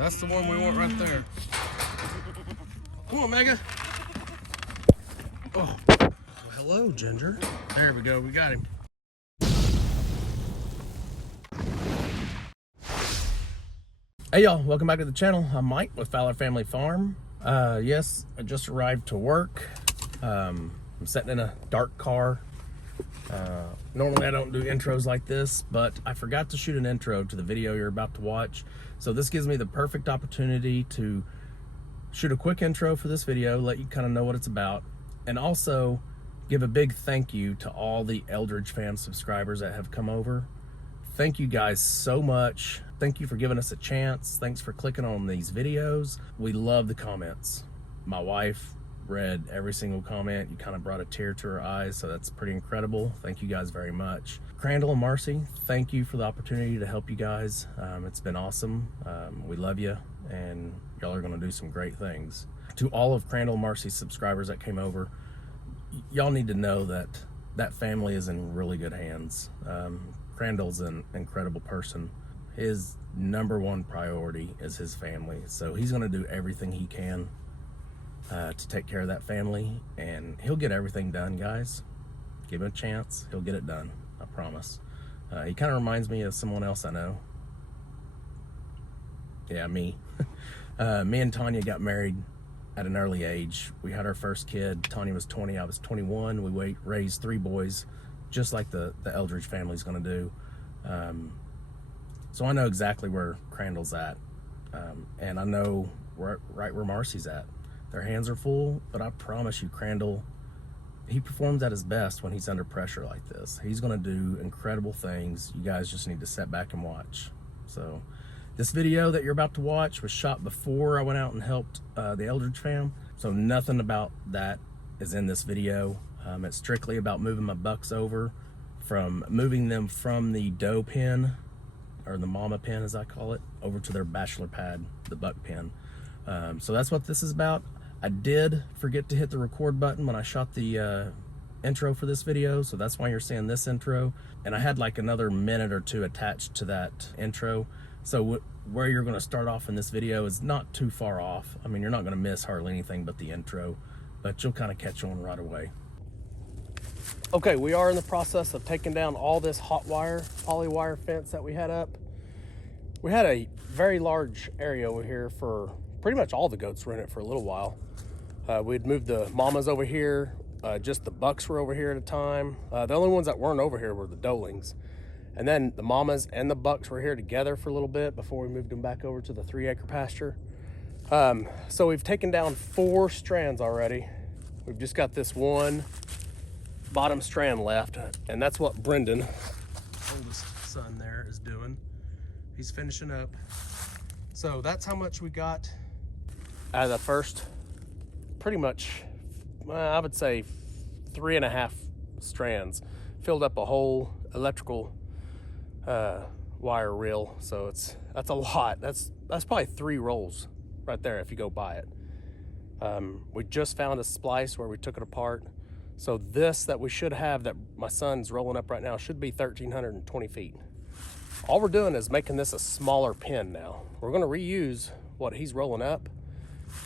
That's the one we want right there. Come on, Mega. Oh, well, hello, Ginger. There we go, we got him. Hey y'all, welcome back to the channel. I'm Mike with Fowler Family Farm. Yes, I just arrived to work. I'm sitting in a dark car. Normally I don't do intros like this, but I forgot to shoot an intro to the video you're about to watch. So this gives me the perfect opportunity to shoot a quick intro for this video, let you kind of know what it's about, and also give a big thank you to all the Eldredge fam subscribers that have come over. Thank you guys so much. Thank you for giving us a chance. Thanks for clicking on these videos. We love the comments. My wife read every single comment. You kind of brought a tear to her eyes, so that's pretty incredible. Thank you guys very much. Crandall and Marcy, thank you for the opportunity to help you guys. It's been awesome. We love you, and y'all are gonna do some great things. To all of Crandall and Marcy's subscribers that came over, y'all need to know that that family is in really good hands. Crandall's an incredible person. His #1 priority is his family, so he's gonna do everything he can to take care of that family, and he'll get everything done, guys. Give him a chance, he'll get it done, I promise. He kind of reminds me of someone else I know. Yeah, me. Me and Tanya got married at an early age. We had our first kid. Tanya was 20, I was 21. We raised 3 boys, just like the Eldredge family's gonna do. So I know exactly where Crandall's at, and I know right where Marcy's at. Their hands are full, but I promise you, Crandall, he performs at his best when he's under pressure like this. He's gonna do incredible things. You guys just need to sit back and watch. So this video that you're about to watch was shot before I went out and helped the Eldredge fam, so nothing about that is in this video. It's strictly about moving my bucks over, moving them from the doe pen, or the mama pen as I call it, over to their bachelor pad, the buck pen. So that's what this is about. I did forget to hit the record button when I shot the intro for this video, so that's why you're seeing this intro. And I had like another minute or 2 attached to that intro. So where you're gonna start off in this video is not too far off. I mean, you're not gonna miss hardly anything but the intro, but you'll kind of catch on right away. Okay, we are in the process of taking down all this hot wire, poly wire fence that we had up. We had a very large area over here for pretty much all the goats were in it for a little while. We'd moved the mamas over here, just the bucks were over here at a time. The only ones that weren't over here were the doelings. And then the mamas and the bucks were here together for a little bit before we moved them back over to the 3-acre pasture. So we've taken down 4 strands already. We've just got this one bottom strand left, and that's what Brendan, oldest son there, is doing. He's finishing up. So that's how much we got out of the first, pretty much, I would say 3.5 strands. Filled up a whole electrical wire reel, so that's a lot. That's probably 3 rolls right there if you go by it. We just found a splice where we took it apart. So this that we should have, that my son's rolling up right now, should be 1,320 feet. All we're doing is making this a smaller pin now. We're gonna reuse what he's rolling up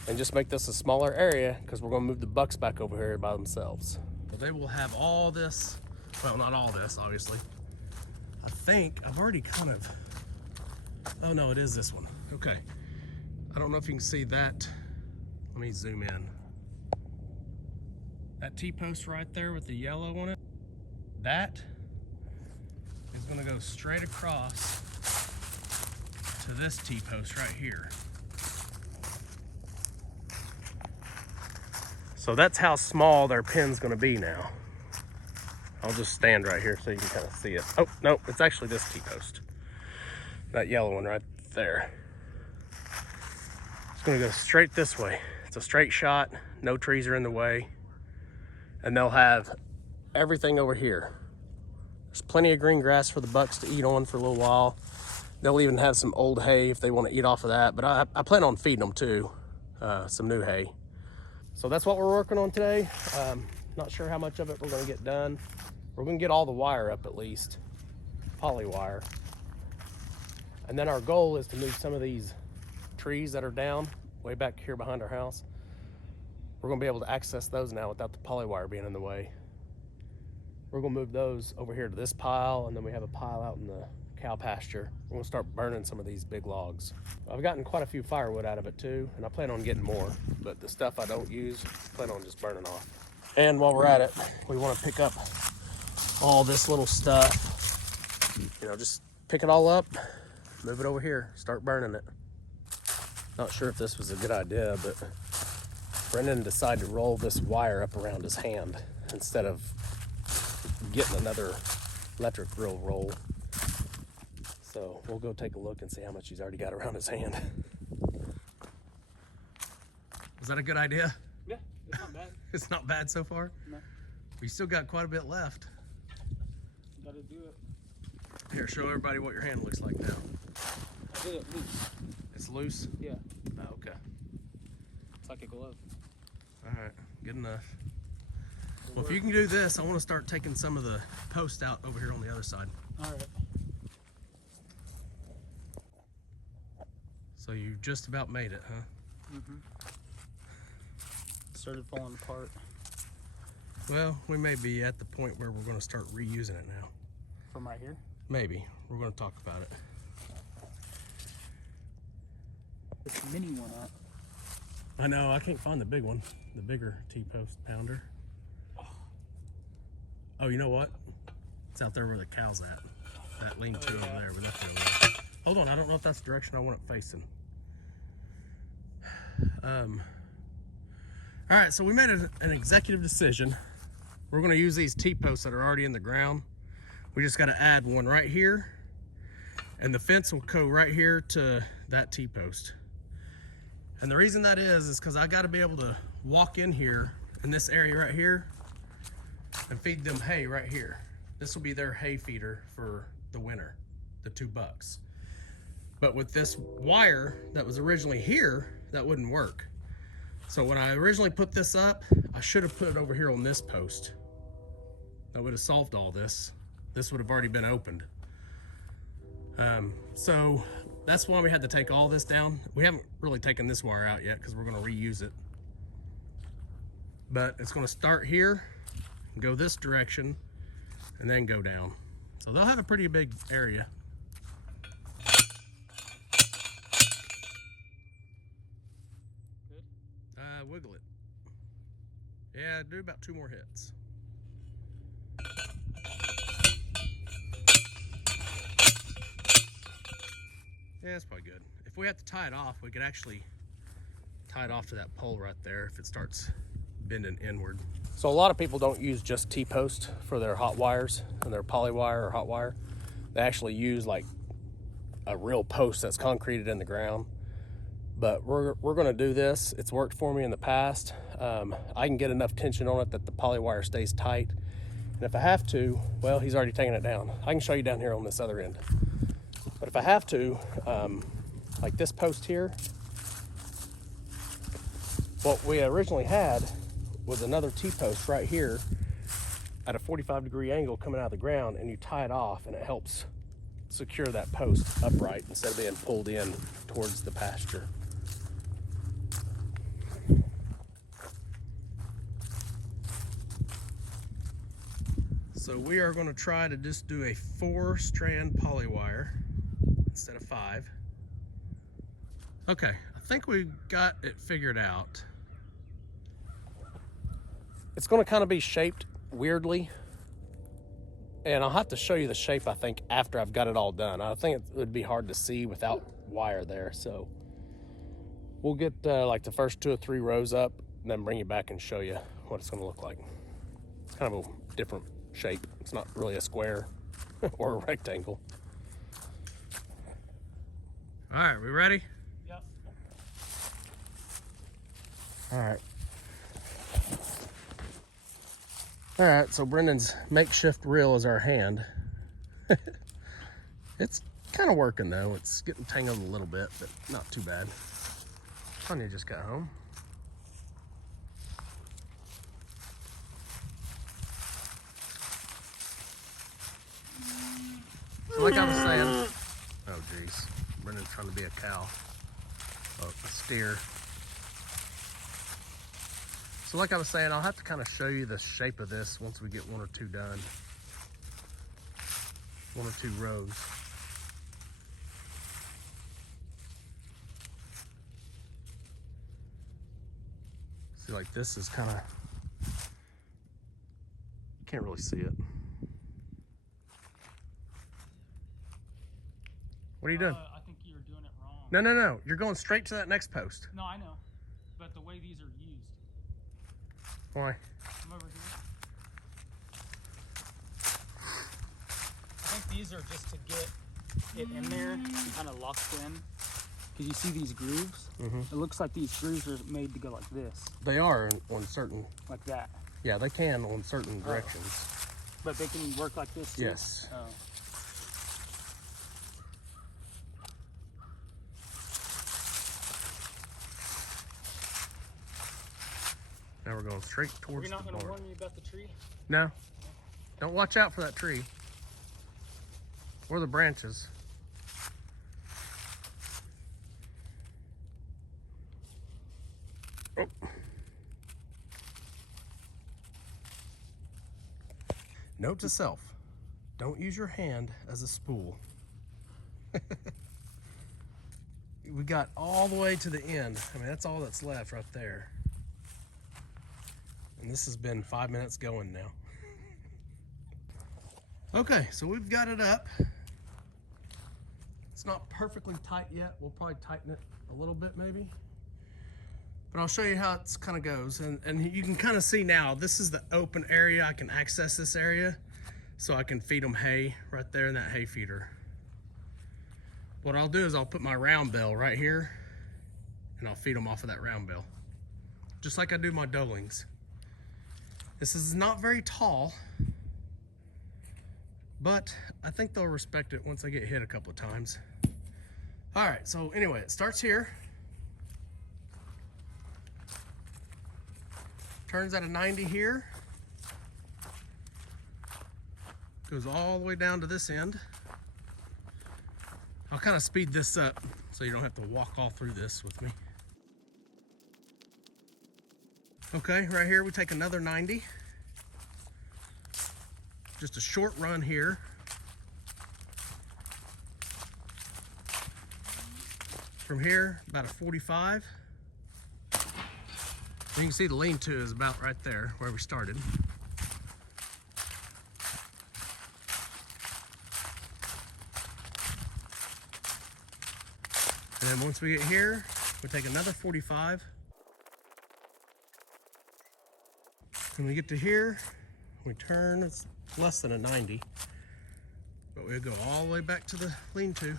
and just make this a smaller area, because we're gonna move the bucks back over here by themselves. Well, they will have all this, well, not all this, obviously. I think I've already kind of, oh no, it is this one. Okay, I don't know if you can see that. Let me zoom in. That T-post right there with the yellow on it, that is gonna go straight across to this T-post right here. So that's how small their pin's gonna be now. I'll just stand right here so you can kind of see it. Oh, no, it's actually this T-post. That yellow one right there. It's gonna go straight this way. It's a straight shot, no trees are in the way. And they'll have everything over here. There's plenty of green grass for the bucks to eat on for a little while. They'll even have some old hay if they want to eat off of that, but I plan on feeding them too, some new hay. So that's what we're working on today. Not sure how much of it we're gonna get done. We're gonna get all the wire up at least, poly wire. And then our goal is to move some of these trees that are down way back here behind our house. We're gonna be able to access those now without the poly wire being in the way. We're gonna move those over here to this pile, and then we have a pile out in the cow pasture. We're gonna start burning some of these big logs. I've gotten quite a few firewood out of it too, and I plan on getting more, but the stuff I don't use, I plan on just burning off. And while we're at it, we wanna pick up all this little stuff. You know, just pick it all up, move it over here, start burning it. Not sure if this was a good idea, but Brendan decided to roll this wire up around his hand instead of getting another electric drill roll. So we'll go take a look and see how much he's already got around his hand. Was that a good idea? Yeah, it's not bad. It's not bad so far? No. We still got quite a bit left. Gotta do it. Here, show everybody what your hand looks like now. I did it loose. It's loose? Yeah. Oh, okay. It's like a glove. All right, good enough. Well, if you can do this, I want to start taking some of the post out over here on the other side. All right. So you just about made it, huh? Mm-hmm. Started falling apart. Well, we may be at the point where we're going to start reusing it now. From right here? Maybe. We're going to talk about it. This mini one up. I know, I can't find the big one. The bigger T-post pounder. Oh, you know what? It's out there where the cow's at. That lean-to over there, but that's hold on, I don't know if that's the direction I want it facing. All right, so we made an executive decision. We're gonna use these T-posts that are already in the ground. We just gotta add one right here, and the fence will go right here to that T-post. And the reason that is because I gotta be able to walk in here, in this area right here, and feed them hay right here. This will be their hay feeder for the winter, the 2 bucks. But with this wire that was originally here, that wouldn't work. So when I originally put this up, I should have put it over here on this post. That would have solved all this. This would have already been opened. So that's why we had to take all this down. We haven't really taken this wire out yet because we're gonna reuse it. But it's gonna start here, go this direction, and then go down. So they'll have a pretty big area. Good? Wiggle it. Yeah, do about 2 more hits. Yeah, that's probably good. If we have to tie it off, we could actually tie it off to that pole right there if it starts bending inward. So a lot of people don't use just T-post for their hot wires and their poly wire or hot wire. They actually use like a real post that's concreted in the ground. But we're gonna do this. It's worked for me in the past. I can get enough tension on it that the poly wire stays tight. And if I have to, well, he's already taken it down. I can show you down here on this other end. But if I have to, like this post here, what we originally had was another T-post right here at a 45-degree angle coming out of the ground, and you tie it off and it helps secure that post upright instead of being pulled in towards the pasture. So we are going to try to just do a 4-strand poly wire instead of 5. Okay, I think we got it figured out. It's going to kind of be shaped weirdly, and I'll have to show you the shape, I think, after I've got it all done. I think it would be hard to see without wire there, so we'll get like the first 2 or 3 rows up and then bring you back and show you what it's going to look like. It's kind of a different shape. It's not really a square or a rectangle. All right, we ready? Yep. All right. All right, so Brendan's makeshift reel is our hand. It's kind of working though. It's getting tangled a little bit, but not too bad. Tanya just got home. So like I was saying, oh geez, Brendan's trying to be a cow. steer. So like I was saying, I'll have to kind of show you the shape of this once we get one or two done. One or two rows. See, like this is kind of, you can't really see it. What are you doing? I think you're doing it wrong. No, no, no. You're going straight to that next post. No, I know. But the way these are used. Why? Come over here. I think these are just to get it in there and kind of locked in. Because you see these grooves? It looks like these grooves are made to go like this. They are on certain, Like that. yeah, they can on certain directions. But they can work like this too? Yes. Oh. Now we're going straight towards You're not the going to barn. warn me about the tree? No. Don't watch out for that tree. Or the branches. Oh. Note to self, don't use your hand as a spool. We got all the way to the end. I mean, that's all that's left right there. And this has been 5 minutes going now. Okay, so we've got it up. It's not perfectly tight yet. We'll probably tighten it a little bit maybe. But I'll show you how it kind of goes. And you can kind of see now, this is the open area. I can access this area so I can feed them hay right there in that hay feeder. What I'll do is I'll put my round bell right here and I'll feed them off of that round bell. Just like I do my doelings. This is not very tall, but I think they'll respect it once I get hit a couple of times. All right, so anyway, it starts here. Turns at a 90 here. Goes all the way down to this end. I'll kind of speed this up so you don't have to walk all through this with me. Okay, right here we take another 90. Just a short run here. From here, about a 45. You can see the lean-to is about right there where we started. And then once we get here, we take another 45. When we get to here, we turn, it's less than a 90, but we'll go all the way back to the lean-to.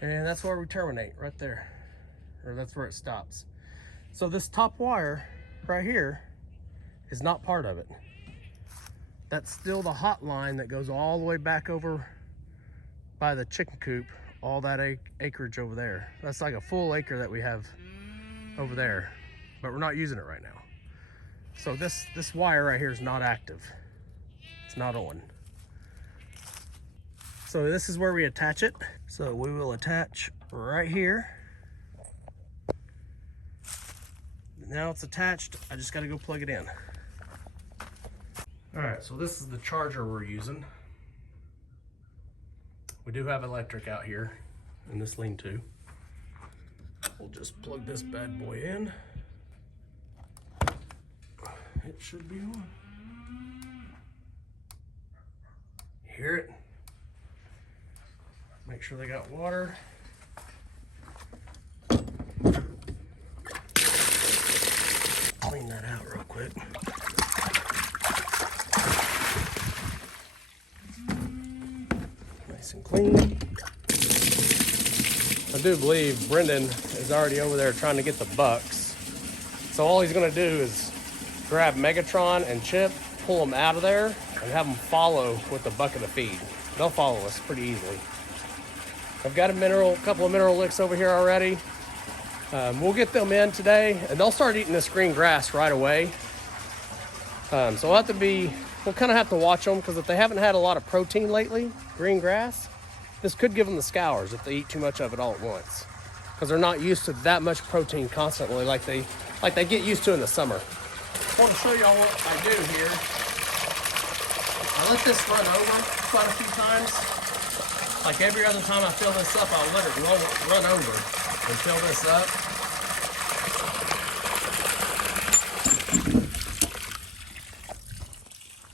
And that's where we terminate, right there, or that's where it stops. So this top wire right here is not part of it. That's still the hot line that goes all the way back over by the chicken coop, all that acreage over there. That's like a full acre that we have over there, but we're not using it right now. So this wire right here is not active. It's not on. So this is where we attach it. So we will attach right here. Now it's attached, I just gotta go plug it in. All right, so this is the charger we're using. We do have electric out here in this lean-to. We'll just plug this bad boy in. It should be on. Hear it? Make sure they got water. Clean that out real quick. Nice and clean. I do believe Brendan is already over there trying to get the bucks. So all he's gonna do is grab Megatron and Chip, pull them out of there, and have them follow with the bucket of feed. They'll follow us pretty easily. I've got a couple of mineral licks over here already. We'll get them in today, and they'll start eating this green grass right away. So we'll kind of have to watch them, because if they haven't had a lot of protein lately, green grass, this could give them the scours if they eat too much of it all at once. because they're not used to that much protein constantly like they get used to in the summer. I want to show y'all what I do here. I let this run over quite a few times. Like every other time I fill this up, I'll let it run over and fill this up.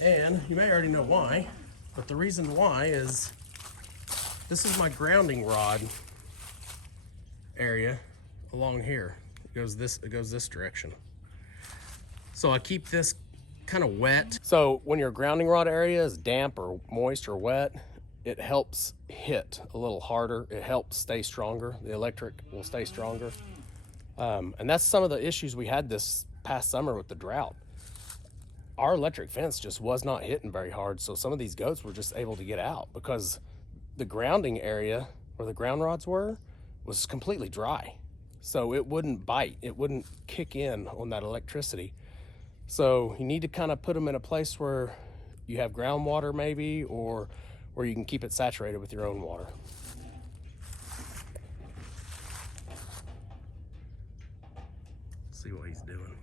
And you may already know why, but the reason why is this is my grounding rod area along here. It goes this direction. So I keep this kind of wet. So when your grounding rod area is damp or moist or wet, it helps hit a little harder. It helps stay stronger. The electric will stay stronger. And that's some of the issues we had this past summer with the drought. Our electric fence just was not hitting very hard. So some of these goats were just able to get out because the grounding area where the ground rods was completely dry. So it wouldn't bite. It wouldn't kick in on that electricity. So you need to kind of put them in a place where you have groundwater maybe, or where you can keep it saturated with your own water. Let's see what he's doing.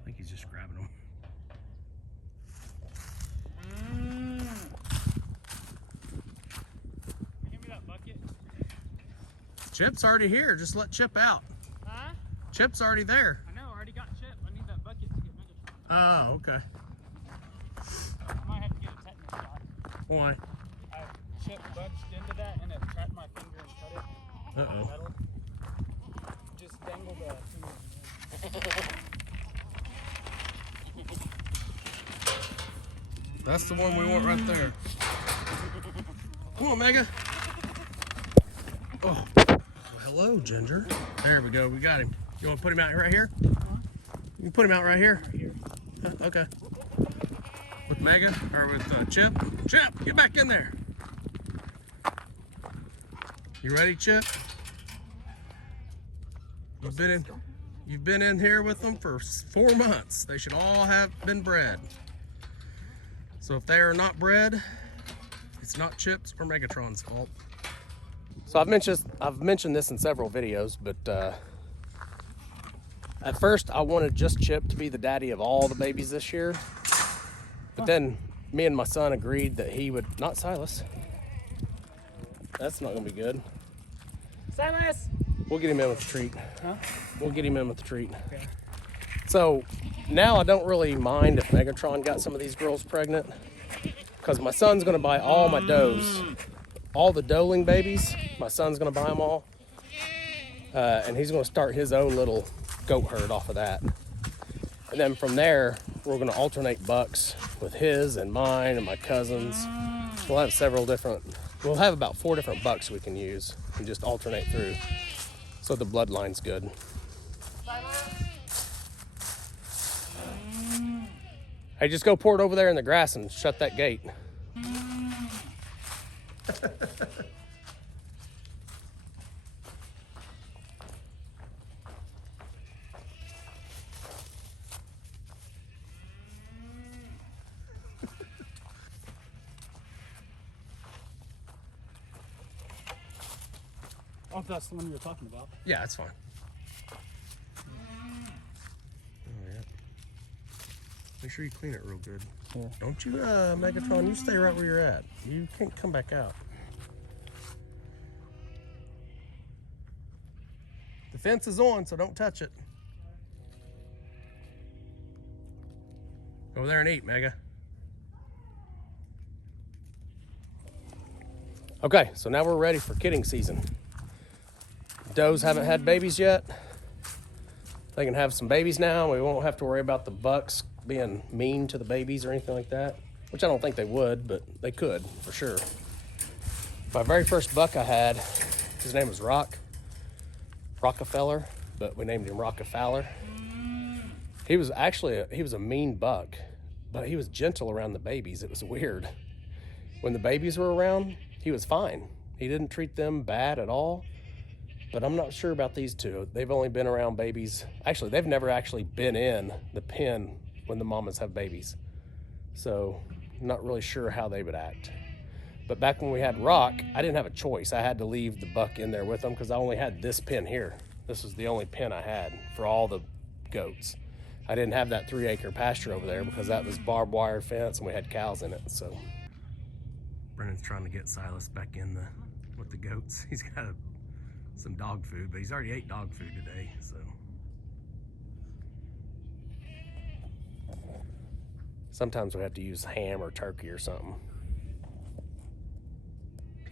I think he's just grabbing them. Give me that bucket. Chip's already here. Just let Chip out. Huh? Chip's already there. I know, I already got Chip. I need that bucket to get Megatron. Oh, okay. I might have to get a tetanus shot. Why? Chip budged into that and it trapped my finger and cut it. Uh-oh. Metal. Just dangled a finger. That's the one we want right there. Come on, Mega. Oh, well, hello, Ginger. There we go. We got him. You want to put him out right here? You can put him out right here. Okay. With Mega or with Chip? Chip, get back in there. You ready, Chip? You've been in here with them for 4 months. They should all have been bred. So if they are not bred, it's not Chip's or Megatron's fault. So I've mentioned this in several videos, but at first I wanted just Chip to be the daddy of all the babies this year. But then me and my son agreed that he would, not Silas. That's not gonna be good. Silas! We'll get him in with the treat. Huh? We'll get him in with the treat. Okay. So now I don't really mind if Megatron got some of these girls pregnant, because my son's gonna buy all my does. All the doeling babies, my son's gonna buy them all. And he's gonna start his own little goat herd off of that. And then from there, we're gonna alternate bucks with his and mine and my cousins. We'll have we'll have about 4 different bucks we can use and just alternate through. So the bloodline's good. Hey, just go pour it over there in the grass and shut that gate. Oh, if that's the one you were talking about. Yeah, that's fine. Oh, yeah. Make sure you clean it real good. Yeah. Don't you, Megatron, you stay right where you're at. You can't come back out. The fence is on, so don't touch it. Over there and eat, Mega. Okay, so now we're ready for kidding season. Does haven't had babies yet. They can have some babies now. We won't have to worry about the bucks being mean to the babies or anything like that, which I don't think they would, but they could for sure. My very first buck I had, his name was Rockefeller, but we named him Fowler. He was actually he was a mean buck, but he was gentle around the babies. It was weird. When the babies were around, he was fine. He didn't treat them bad at all. But I'm not sure about these two. They've only been around babies. Actually, they've never actually been in the pen when the mamas have babies. So I'm not really sure how they would act. But back when we had rock, I didn't have a choice. I had to leave the buck in there with them because I only had this pen here. This was the only pen I had for all the goats. I didn't have that 3-acre pasture over there because that was barbed wire fence and we had cows in it. So Brennan's trying to get Silas back in with the goats. He's got some dog food, but he's already ate dog food today. So sometimes we have to use ham or turkey or something.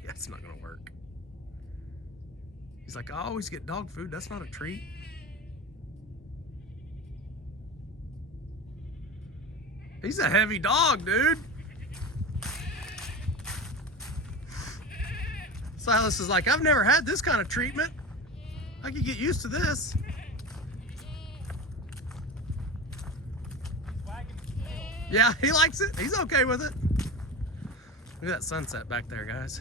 Yeah, it's not gonna work. He's like, I always get dog food. That's not a treat. He's a heavy dog, dude. Silas is like, I've never had this kind of treatment. I could get used to this. Yeah, he likes it. He's okay with it. Look at that sunset back there, guys.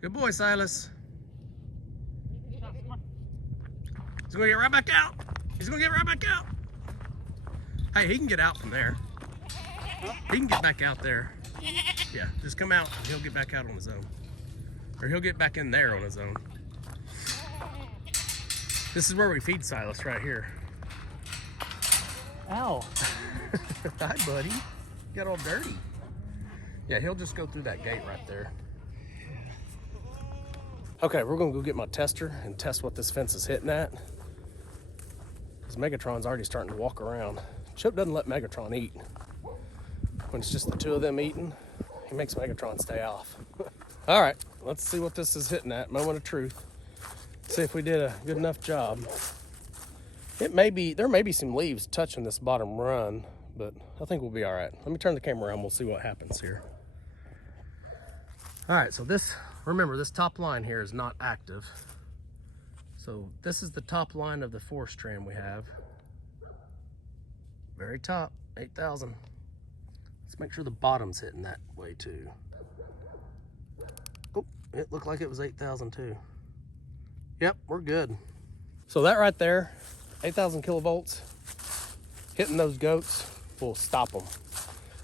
Good boy, Silas. He's gonna get right back out. He's gonna get right back out. Hey, he can get out from there. He can get back out there. Yeah, just come out and he'll get back out on his own. Or he'll get back in there on his own. This is where we feed Silas, right here. Ow. Hi, buddy. You got all dirty. Yeah, he'll just go through that gate right there. Okay, we're gonna go get my tester and test what this fence is hitting at. Because Megatron's already starting to walk around. Chip doesn't let Megatron eat. When it's just the two of them eating, he makes Megatron stay off. All right, let's see what this is hitting at. Moment of truth. See if we did a good enough job. There may be some leaves touching this bottom run, but I think we'll be all right. Let me turn the camera around. We'll see what happens here. All right, so remember this top line here is not active. So this is the top line of the 4 strand we have. Very top, 8,000. Let's make sure the bottom's hitting that way too. Oh, it looked like it was 8,000 too. Yep, we're good. So that right there, 8,000 kilovolts, hitting those goats will stop them.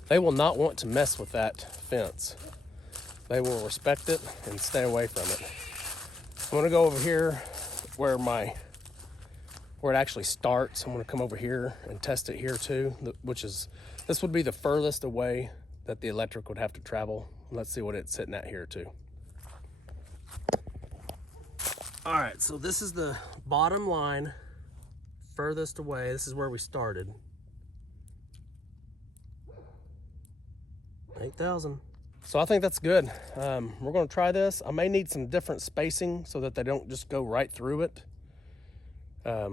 They will not want to mess with that fence. They will respect it and stay away from it. I'm gonna go over here where it actually starts. I'm gonna come over here and test it here too, this would be the furthest away that the electric would have to travel. Let's see what it's sitting at here too. All right, so this is the bottom line, furthest away. This is where we started. 8,000. So I think that's good. We're gonna try this. I may need some different spacing so that they don't just go right through it. But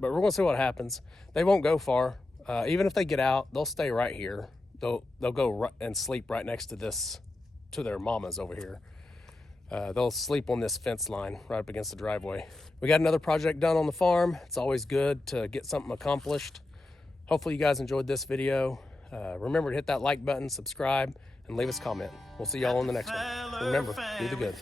we're gonna see what happens. They won't go far. Even if they get out, they'll stay right here. They'll go and sleep right next to their mamas over here. They'll sleep on this fence line right up against the driveway. We got another project done on the farm. It's always good to get something accomplished. Hopefully you guys enjoyed this video. Remember to hit that like button, subscribe, and leave us a comment. We'll see y'all on the next one. Remember, do the good.